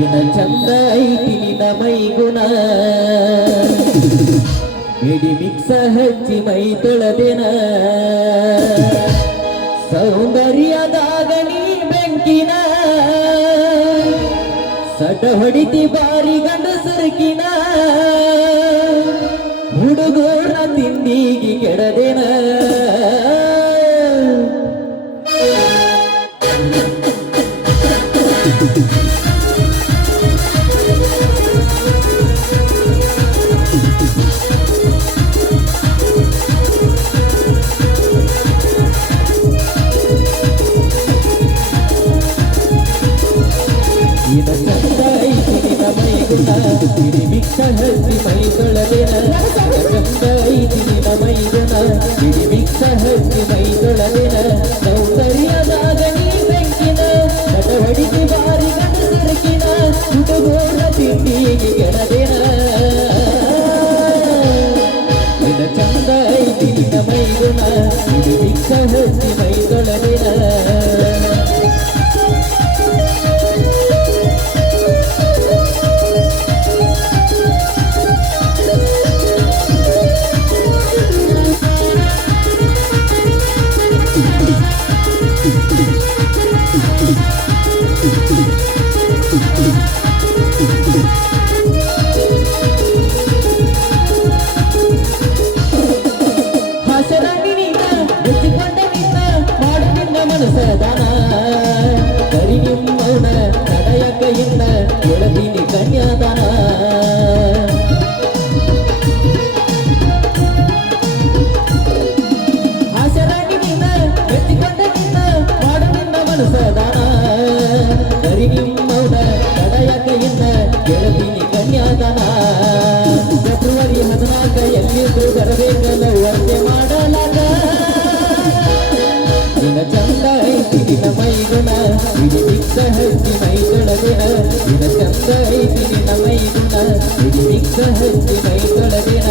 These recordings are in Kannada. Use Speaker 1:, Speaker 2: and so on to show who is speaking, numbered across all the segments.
Speaker 1: ಇನ ಚಂದ ಐತಿ ನಿನ ಮೈಗುಣ. ಬಿಡಿ ಮಿಕ್ಸ ಹಚ್ಚಿ ಮೈ ತೊಳೆದಿನ. ಸೌಂದರ್ಯದಾಗ ನೀ ಬೆಂಕಿನ. ಸಟ ಹೊಡಿತಿ ಬಾರಿ ಗಂಡ ಸರಕಿನ. ಹುಡುಗೋಣ ತಿಂಡಿಗೆ ಕೆಡದಿನ. ಹಚ್ಚಿ ಮೈ ತೊಳೆದಿನ ಚಂದ ಐತಿ ನಿನ ಮೈಗುಣ ಇಡಿ ಮಿಕ್ಕ ಹಚ್ಚಿ ಮೈ ತೊಳೆದಿನ ಸೌಂದರ್ಯದಾಗ ನೀ ಬೆಂಕಿನ ನಟ ಬಾರಿ ನಿನ್ನ ಮನಸದಾನ ಕರಿ ನಿಮ್ಮವನ ತಡೆಯ ಕೈಯಿಂದ ಎಳದೀನಿ ಕನ್ಯಾದಾನ ಹಸರಾಗಿ ನಿನ್ನ ಮೆಚ್ಚಿಕೊಂಡ ನಿನ್ನ ಮಾಡು ನಿನ್ನ ನಿನ ಮೈಗುಣ ಇದು ಮಿಕ್ಸ ಹಚ್ಚಿ ಮೈ ತೊಳೆದಿನ ನಿನ ಚಂದ ಐತಿ ಮೈಗುಣ ಇದು ಮಿಕ್ಸ ಹಚ್ಚಿ ಮೈ ತೊಳೆದಿನ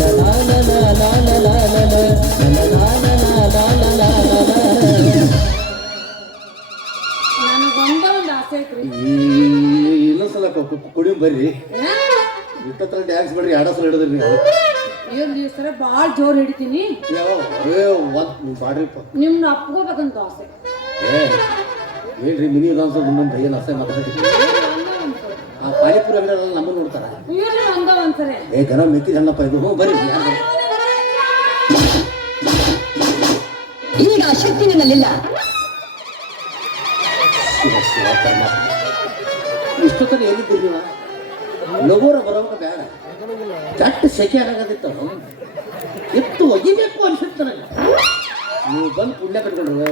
Speaker 1: ಲಲ ಲಾಲ ಲಾಲ ಲಾಲ ಲಲ ಲಾಲ ಲಾಲ ಲಾಲ
Speaker 2: ಲಾಲ ಒಂದು ಆಸೆ ಐತ್ರಿ.
Speaker 3: ಇನ್ನೊಂದ್ ಸಲ ಕುಡಿ ಬರ್ರಿ ಇಟ್ಟತ್ರ ಡ್ಯಾನ್ಸ್ ಬಿಡ್ರಿ ಎರಡ ಸಲ ಹಿಡಿದ್ರಿ ನೀವು
Speaker 2: ಏನ್ ಸರ ಬಾಳ್ ಜೋರ್ ಹಿಡಿತೀನಿ?
Speaker 3: ಯಾವ ಏ ಒಂದ್ ಬಾಡ್ರಿ
Speaker 2: ನಿಮ್ನ ಅಪ್ಕೋಬೇಕಂತ ಆಸೆ.
Speaker 3: ಏನ್ರಿ ಮಿನಿ ಡಾನ್ಸ್ ಮುಂದೆ ಏನು ಅಸಹ್ಯ ಮಾತಾಡಿ ಆ ಪಾನಿಪುರಿ ಅಂಗಡಿ ನಮ್ಮನ್ನ ನೋಡ್ತಾರ.
Speaker 2: ಇವ್ರು ಒಂದ ಒಂದ್ಸರಿ.
Speaker 3: ಏ ಗನ ಮೆಕ್ಕಿದ ಹಣ್ಣಪ್ಪ ಇದು. ಹ್ಞೂ ಬರ್ರಿ.
Speaker 4: ಈಗ ಶಕ್ತಿ ನನ್ನಲ್ಲಿಲ್ಲ
Speaker 3: ಇಷ್ಟೊತ್ತನ ಎಲ್ಲಿದ್ದೀರಿ ನೀವು? ಲಗೋರ ಬರೋವಾಗ ಬೇಡ. ಚಟ್ಟ ಸೆಕೆ ಆಗಿತ್ತು ಎತ್ತು ಒಗಿಬೇಕು ಅನ್ಸುತ್ತೆ ನನಗೆ. ನೀವು ಬಂದು ಪುಣ್ಯ ಕಟ್ಕೊಂಡ್ರು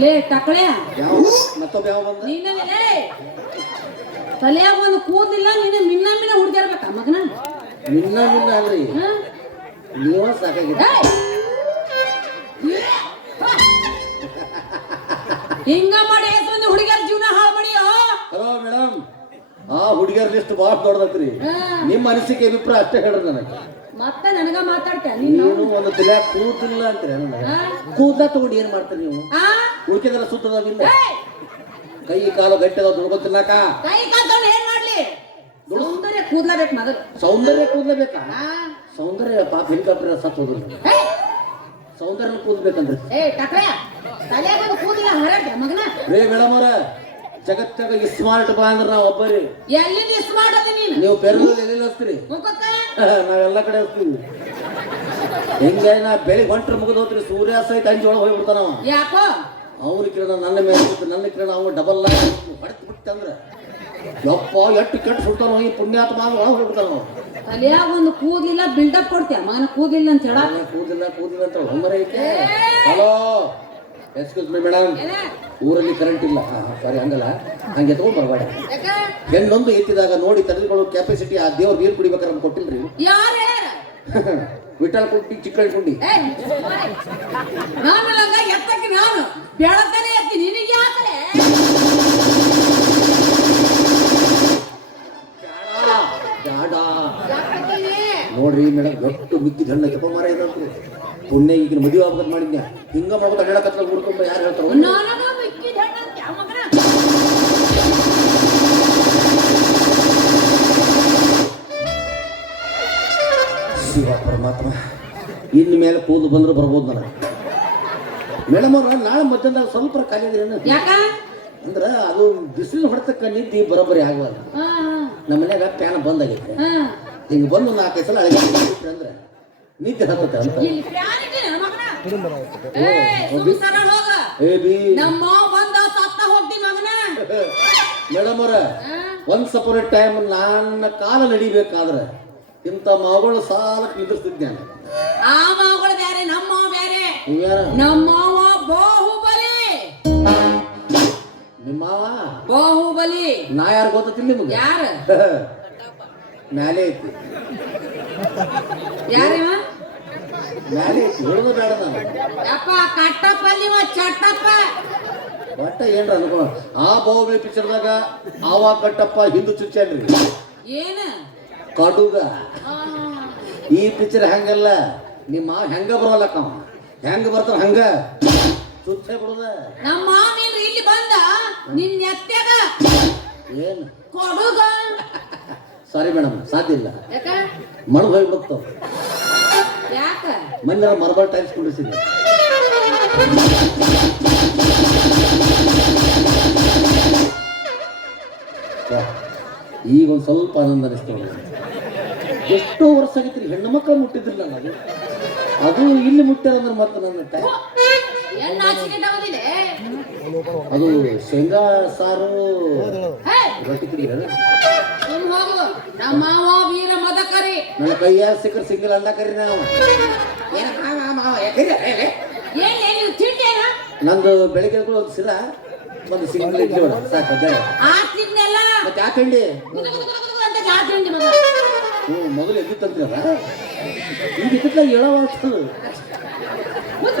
Speaker 2: ಲೇ ಟಕಳೆ
Speaker 3: ಯಾವ? ಮತ್ತೊಬ್ಬ ಯಾವ ಬಂದ?
Speaker 2: ನೀನೇ ತಲೆಯಾಗ ಒಂದು ಕೂದಿಲ್ಲ ನೀನು ಮಿನ್ನ ಮಿನ್ನ ಹುಡ್ಕ್ಯಾರ್ಬೇಕ ಮಗನ?
Speaker 3: ನಿನ್ನ ಮಿನ್ನ ಅಲ್ರಿ? ನೀವ ಸಾಕಾಗಿದೆ.
Speaker 2: ಹಿಂಗ ಮಾಡಿ ಹೆಸರು ಹುಡುಗಿಯರ ಜೀವನ ಹಾಳು ಮಾಡಿ
Speaker 3: ಹಲೋ ಮೇಡಮ್ ಆ ಹುಡುಗಿಯರ್ ಲಿಸ್ಟ್ ಭಾಳ ದೊಡ್ಡದತ್ರಿ. ನಿಮ್ಮ ಅನಿಸಿಕೆ ಅಭಿಪ್ರಾಯ ಅಷ್ಟೇ ಹೇಳ್ರಿ ನನಗೆ.
Speaker 2: ಮತ್ತೆ ನನಗ ಮಾತಾಡ್ತೆ ನೀನು
Speaker 3: ನೀನು ಒಂದು ತಲೆ ಕೂತಿಲ್ಲ ಅಂತೀರಿ
Speaker 2: ಕೂತ?
Speaker 3: ಕೂದಲ ತಗೊಂಡು ಏನ್ ಮಾಡ್ತೀರಿ ನೀವು?
Speaker 2: ಆ?
Speaker 3: ಉಳ್ಕಿದೆಲ್ಲ ಸುತ್ತದಾವಿಲ್ಲ
Speaker 2: ಏಯ್!
Speaker 3: ಕೈ ಕಾಲು ಗಟ್ಟಿದ ದುಡ್ಕೊತಿಲ್ಲಕ
Speaker 2: ಕೈ ಕಾಲ್ತವ್ನ ಏನ್ ಮಾಡ್ಲಿ? ಸೌಂದರ್ಯ ಕೂದ್ಲಬೇಕು ಮೊದಲು.
Speaker 3: ಸೌಂದರ್ಯ ಕೂದಲೇಬೇಕಾ? ಸೌಂದರ್ಯ ಪಾಪ ಹೆಲಿಕಾಪ್ಟರ್ ಸತ್ ಹೋದ್ರು! ಸೌಂದರ್ಯ ಕೂದ್ಬೇಕಂದ್ರೆ
Speaker 2: ಏ ಟಕ್ರೆ ತಲೆಯಾಗ ಒಂದು ಕೂದಿಲ್ಲ ಹರಡ್ಯ ಮಗನ?
Speaker 3: ರೇ ಮೇಡಮ್ ಅವ್ರ. ಜಗತ್ತಾಗ ಸ್ಮಾರ್ಟ್ ಬಾ ಅಂದ್ರೆ ನಾವು ಒಬ್ಬರಿ.
Speaker 2: ಎಲ್ಲಿ ನೀನು?
Speaker 3: ನೀವು ಪೆರದಲ್ಲಿ ಎಲ್ಲಿ ಹಚ್ತೀರಿ?
Speaker 2: ಮುಖಕ್ಕ?
Speaker 3: ನಾವೆಲ್ಲ ಕಡೆ ಹಚ್ತೀವಿ. ಹೆಂಗೆ ನಾ ಬೆಳಿಗ್ಗೆ ಹೊಂಟ್ರೆ ಮುಗಿದು ಹೋತ್ರಿ ಸೂರ್ಯ ಸಹಿತ ಅಂಜಿ ಒಳಗೆ ಹೋಗ್ಬಿಡ್ತಾನ
Speaker 2: ಯಾಕೋ?
Speaker 3: ಅವನ ಕಿರಣ ನನ್ನ ಮೇಲೆ ನನ್ನ ಕಿರಣ ಅವ್ನು ಡಬಲ್ ಹೊಡೆದು ಬಿಟ್ಟಂದ್ರೆ ಯಪ್ಪ ಎಷ್ಟು ಕೆಟ್ಟ ಸುಡ್ತಾನ ಈ ಪುಣ್ಯಾತ್ಮ ಒಳಗೆ ಹೋಗ್ಬಿಡ್ತಾನ
Speaker 2: ತಲೆಯಾಗ ಒಂದು ಕೂದಿಲ್ಲ ಬಿಲ್ಡಪ್ ಕೊಡ್ತೀಯ? ಮಗನ ಕೂದಿಲ್ಲ ಅಂತ ಹೇಳ
Speaker 3: ಕೂದಿಲ್ಲ ಕೂದಿಲ್ಲ ಅಂತ ಹೊಂಬರೈತೆ ಹಲೋ? ಎಕ್ಸ್ಕ್ಯೂಸ್ ಮಿ ಮೇಡಮ್ ಊರಲ್ಲಿ ಕರೆಂಟ್ ಇಲ್ಲ. ಸಾರಿ ಹಂಗಲ್ಲ. ಹಂಗೆ ತಗೊಂಡು ಬರಬೇಡ? ಹೆಣ್ಣೊಂದು ಎತ್ತಿದಾಗ ನೋಡಿ ತಡೆದುಕೊಳ್ಳೋ ಕೆಪಾಸಿಟಿ ಆ ದೇವ್ರ ನೀರು ಕುಡಿಬೇಕಾದ್ರೆ ನಮ್ಗೆ ಕೊಟ್ಟಿಲ್ರಿ? ವಿಠಲ್ ಕುಂಟಿ ಚಿಕ್ಕಳ್ ಕುಂಡಿ
Speaker 2: ಎತ್ತಕ್ಕೆ ನಾನು. ಬೆಳತನೆ ಎತ್ತಿ
Speaker 3: ಜಾಡ ನೋಡ್ರಿ ಮೇಡಮ್ ದೊಡ್ಡ ಮಿಕ್ಕಿದ ಹಣ್ಣ ಚಪ್ಪ ಮಾರ ಇದಂತ್ರು ಪುಣ್ಯ ಈಗಿನ ಮದುವೆ ಆಗ್ಬೇಕು ಮಾಡಿದ್ನ. ಹಿಂಗ ಮಾಡ್ಬೇಕು ಅಡ್ಡಾಡಕತ್ತ ಹುಡ್ಕೊಂಡು ಯಾರು ಹೇಳ್ತಾರ?
Speaker 2: ಶಿವ
Speaker 3: ಪರಮಾತ್ಮ ಇನ್ನು ಮೇಲೆ ಕೂದು ಬಂದ್ರೆ ಬರ್ಬೋದು ನಾನು ಮೇಡಮ್ ಅವ್ರ ನಾಳೆ ಮಧ್ಯಾಹ್ನದಾಗ ಸ್ವಲ್ಪ
Speaker 2: ಕಾಲಿದ್ರೇನು
Speaker 3: ಅಂದ್ರೆ ಅದು ಬಿಸಿಲು ಹೊಡೆತಕ್ಕ ನಿದ್ದಿ ಬರೋಬ್ಬರಿ ಆಗಲ್ಲ ನಮ್ಮ ಮನ್ಯಾಗ ಫ್ಯಾನ್ ಬಂದ್ ಆಗೈತೆ
Speaker 2: ಹಾ.
Speaker 3: ಹಿಂಗೆ ಬಂದು ನಾಲ್ಕೈದು ಸಲ ಅಳಗೆ ಅಂದ್ರೆ ನಿದ್ದೆ ಹತ್ತತ್ತೆ ಅಂತ.
Speaker 2: ಇಲ್ಲಿ ಫ್ಯಾನ್ ನನ್ನ ಮಗನ. ಏ
Speaker 3: ಬಿ. ಮೇಡಮ್ ಅವ್ರ
Speaker 2: ಹಾ?
Speaker 3: ಒಂದ್ ಸಪರೇಟ್ ಟೈಮ್ ನನ್ನ ಕಾಲ ನಡಿಬೇಕಾದ್ರೆ ಇಂಥ ಮಗಳು ಸಾಲಕ್ಕೆ ನಿಂದಿರ್ತಿದ್ದೆ ನಾನು.
Speaker 2: ಆ ಮಾವಗಳು ಬ್ಯಾರೆ ನಮ್ಮ
Speaker 3: ಬೇರೆ.
Speaker 2: ನಮ್ಮ
Speaker 3: ನಾ ಯಾರು ಗೊತ್ತಿಲ್ಲ ನಿಮ್ಗೆ?
Speaker 2: ಯಾರ?
Speaker 3: ಮ್ಯಾಲೆ ಐತಿ.
Speaker 2: ಯಾರಿವ
Speaker 3: ಮ್ಯಾಲೆ ಐತಿ. ಹೇಳುದು ಬೇಡ ನಾನು.
Speaker 2: ಯಪ್ಪ ಕಟ್ಟಪ್ಪ ಅಲ್ಲಿವ ಚಟ್ಟಪ್ಪ.
Speaker 3: ಒಟ್ಟ ಏನ್ರ ಅನ್ಕೋ. ಆ ಬಾಹುಬಲಿ ಪಿಕ್ಚರ್ದಾಗ ಆವ ಕಟ್ಟಪ್ಪ ಹಿಂದೂ ಚುಚ್ಚಾನ್ರಿ
Speaker 2: ಏನ?
Speaker 3: ಕಡುಗ. ಈ ಪಿಕ್ಚರ್ ಹಂಗಲ್ಲ? ನಿಮ್ಮ ಮಾವ ಹೆಂಗ ಬರೋಲ್ಲಕ್ಕ ಅವ ಹೆಂಗ ಬರ್ತಾನ ಹಂಗ? ಚುಚ್ಚೆ ಬಿಡುದ
Speaker 2: ನಮ್ಮ ಮಾವ ಏನ್ರಿ ಇಲ್ಲಿ ಬಂದ ಎತ್ತೆಗ
Speaker 3: ಏನು?
Speaker 2: ಕೊಡುಗ.
Speaker 3: ಸಾರಿ ಮೇಡಮ್ ಸಾಧ್ಯ ಇಲ್ಲ.
Speaker 2: ಯಾಕ?
Speaker 3: ಮಣ್ಣು ಹೋಗ್ಬಿಡ್ತಾವ
Speaker 2: ಯಾಕ?
Speaker 3: ಮೊನ್ನೆ ಮರ್ಬಲ್ ಟೈಮ್ಸ್ ಕುಡಿಸಿದೆ ಈಗ ಒಂದು ಸ್ವಲ್ಪ ಆನಂದ ಅನಿಸ್ತದೆ ಎಷ್ಟೋ ವರ್ಷ ಆಗೈತ್ರಿ ಹೆಣ್ಣು ಮಕ್ಕಳು ಮುಟ್ಟಿದ್ರಲ್ಲ ನನಗೆ ಅದು ಇಲ್ಲಿ ಮುಟ್ಟಿಲ್ಲ ಅಂದ್ರೆ ಮತ್ತೆ ನನ್ನ ಟೈಮ್ ಅದು ಶೇಂಗಾ ಸಾರು.
Speaker 2: ಸುಮ್ ಹೋಗು ನಮ್ಮ ಮಾವ ವೀರ ಮದಕರಿ
Speaker 3: ನನ್ನ ಕೈಯಾಗ ಸಿಕ್ಕರ್ ಸಿಂಗಲ್ ಅಂಡ ಕರಿ ನಾವು. ಏನ ಮಾವ, ಮಾವ, ಯಾಕಿರಿ? ಏ, ಏ.
Speaker 2: ಏನ್ ಏನ್? ನೀವು ತಿಂಡೇನ
Speaker 3: ನಂದು ಬೆಳಿಗ್ಗೆ ಒಂದು ಸಿರ ಒಂದು ಸಿಂಗಲ್ ಇಡ್ಲಿ ಸಾಕು ಅದೇ
Speaker 2: ಆ
Speaker 3: ಮತ್ತೆ
Speaker 2: ಅಂತ ತಿಂಡಿ? ಮಗ
Speaker 3: ಹ್ಞೂ ಮೊದಲು ಎದ್ದಿತ್ತಂತೀರ ಈಗ ಇತ್ತಿತ್ತ ಹೇಳೋ ಆಗ್ತದೆ.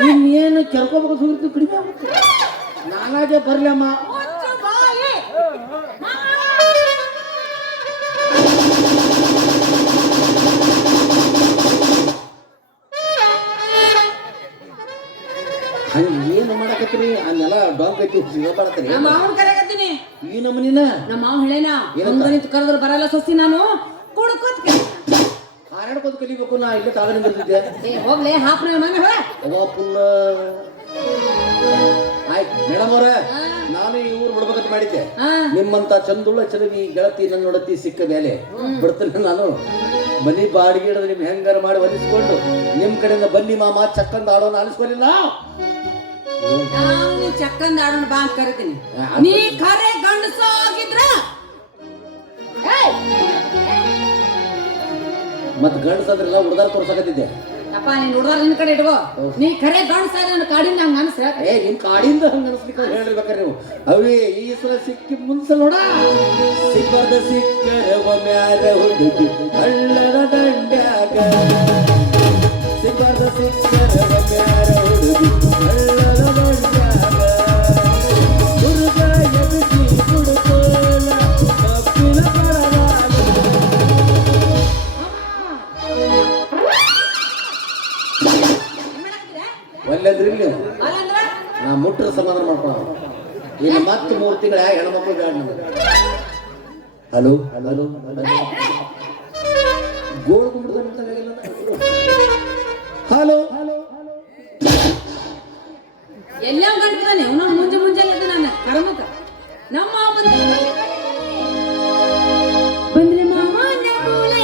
Speaker 3: ಇನ್ನೇನು ಕೆರ್ಕೋಬೇಕು ಸುರಿತು ಕಡಿಮೆ ಆಗುತ್ತೆ ನಾನಾಗೆ ಬರಲಿ ಹಂಗೆ ಏನು ಮಾಡಕತ್ತೀರಿ? ಅಲ್ಲೆಲ್ಲ ಡಾಂಗ್ ಐತಿ ಸಿಗಬಾರ್ದ್ರಿ
Speaker 2: ನಮ್ಮ ಮಾವನ್ ಕರೆಗತ್ತೀನಿ
Speaker 3: ಈ ನಮ್ಮನಿನ
Speaker 2: ನಮ್ಮ ಮಾವ ಹೇಳೇನ?
Speaker 3: ಏನಂತ?
Speaker 2: ನಿಂತು ಕರೆದ್ರೆ ಬರಲ್ಲ ಸೊಸಿ ನಾನು. ಕುಡ್ಕೋತ್
Speaker 3: ಹಾರಾಡ್ಕೋದು ಕಲಿಬೇಕು ನಾ ಇಲ್ಲ ತಾಳ್ರೆ ಬಂದಿದ್ದೆ
Speaker 2: ಏ ಹೋಗ್ಲೆ ಹಾಪ್ನ ಮನೆ ಹೇಳ
Speaker 3: ಯಾವ ಫುಲ್ ಆಯ್ತು ಮೇಡಮ್ ಅವರ ನಾನು ಈ ಊರು ಬಿಡ್ಬೇಕಂತ ಮಾಡಿದ್ದೆ.
Speaker 2: ಹಾ.
Speaker 3: ನಿಮ್ಮಂತ ಚಂದುಳ್ಳ ಚಲವಿ ಗೆಳತಿ ನನ್ನ ನೋಡತಿ ಸಿಕ್ಕ ಮೇಲೆ. ಬಿಡ್ತೇನೆ ನಾನು. ಮನಿ ಬಾಡಿಗೆ ಹಿಡಿದು ನಿಮ್ ಹೆಂಗಾರ ಮಾಡಿ ಹೊಲಿಸ್ಕೊಂಡು ನಿಮ್ ಕಡೆಯಿಂದ ಬನ್ನಿ ಮಾಮ ಚಕ್ಕಂದ ಆಡೋಣ
Speaker 2: ನೀ ಚಕ್ಕಂದ ಆಡೋಣ ಬಾ ಅಂತ ಕರಿತೀನಿ ನೀ ಖರೆ ಗಂಡಸ ಆಗಿದ್ರ
Speaker 3: ಮತ್ ಗಂಡಸ ಗಂಡಸದ್ರೆಲ್ಲ ಹುಡುಗಾರ ತೋರ್ಸಕತ್ತಿದ್ದೆ.
Speaker 2: ಅಪ್ಪ ನೀನ್ ಹುಡ್ದಾರ ನಿನ್ ಕಡೆ ಇಡುವ ನೀ ಖರೆ ಗಂಡಸ ನನ್ನ ಕಾಡಿಂದ ಹಂಗ ಅನ್ಸ
Speaker 3: ಏ ನಿಮ್ ಕಾಡಿಂದ ಹಂಗ ಅನ್ಸ್ಲಿಕ್ಕೆ ಹೇಳಿರ್ಬೇಕಾರೆ ನೀವು. ಅವೇ ಈ ಸಲ ಸಿಕ್ಕಿ ಮುನ್ಸಲ್ ನೋಡ. ಸಿಕ್ಕದ ಸಿಕ್ಕರ ಒಮ್ಯಾರ ಹುಡುಗಿ ಕಳ್ಳರ ದಂಡ್ಯಾಗ. ಸಿಕ್ಕದ ಸಿಕ್ಕರ ಮತ್ತೆ ಮೂರು ತಿಂಗಳ ಹೆಣ್ಮಕ್ಳು ಬೇಡ ಹಲೋ? ಹಲೋ? ಗೋಳು ಹಲೋ